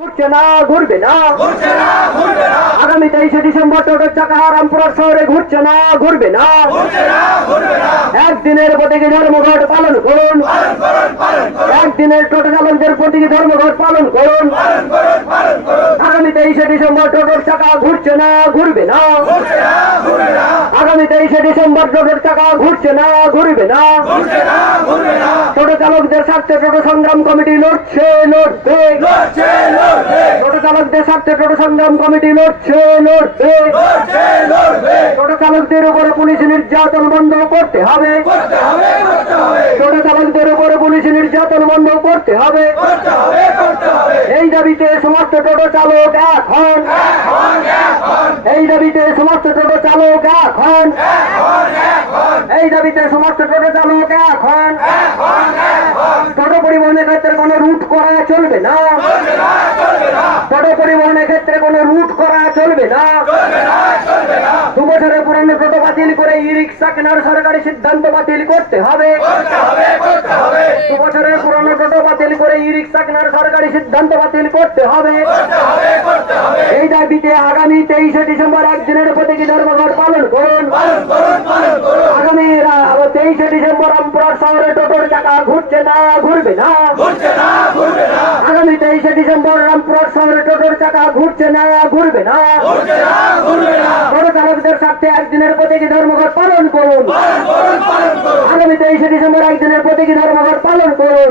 ঘুরছে না ঘুরবে না আগামী 23শে ডিসেম্বর টোটোর চাকা রামপুরহাট শহরে ঘুরছে না ঘুরবে না একদিনের প্রতীকী ধর্মঘট পালন করুন একদিনের টোটো চালকদের প্রতীকী ধর্মঘট পালন করুন আগামী 23শে ডিসেম্বর টোটোর চাকা ঘুরছে না ঘুরবে না আগামী 23শে ডিসেম্বর টোটোর চাকা ঘুরছে না ঘুরবে না টোটো চালকদের স্বার্থে টোটো সংগ্রাম কমিটি লড়ছে লড়বে টোটো চালকদের স্বার্থে টোটো সংগ্রাম কমিটি লড়ছে লড়বে টোটো চালকদের উপরে পুলিশ নির্যাতন বন্ধ করতে হবে টোটো চালকদের উপরে পুলিশ নির্যাতন বন্ধ করতে হবে এই দাবিতে সমস্ত টোটো চালক এখন এই দাবিতে সমস্ত টোটো চালক এখন এই দাবিতে সমস্ত টোটো চালক এখন টোটো পরিবহনের ক্ষেত্রে কোনো রুট করা চলবে না টোটো পরিবহনের ক্ষেত্রে কোনো রুট করা চলবে না 2 বছরের পুরনো টোটো বাতিল করে ই রিক্সা কেনার সরকারি সিদ্ধান্ত বাতিল করতে হবে 2 বছরের পুরনো টোটো বাতিল করে ই রিক্সা কেনার সরকারি সিদ্ধান্ত বাতিল করতে হবে এই দাবিতে আগামী 23শে ডিসেম্বর একদিনের প্রতীকী ধর্মঘট পালন করুন আগামী 23শে ডিসেম্বর রামপুরহাট শহরে টোটোর চাকা ঘুরছে না ঘুরবে না আগামী 23শে ডিসেম্বর রামপুরহাট শহরে টোটোর চাকা ঘুরছে না ঘুরবে না টোটো চালকদের স্বার্থে একদিনের প্রতীকী ধর্মঘট পালন করুন আগামী 23শে ডিসেম্বর একদিনের প্রতীকী ধর্মঘট পালন করুন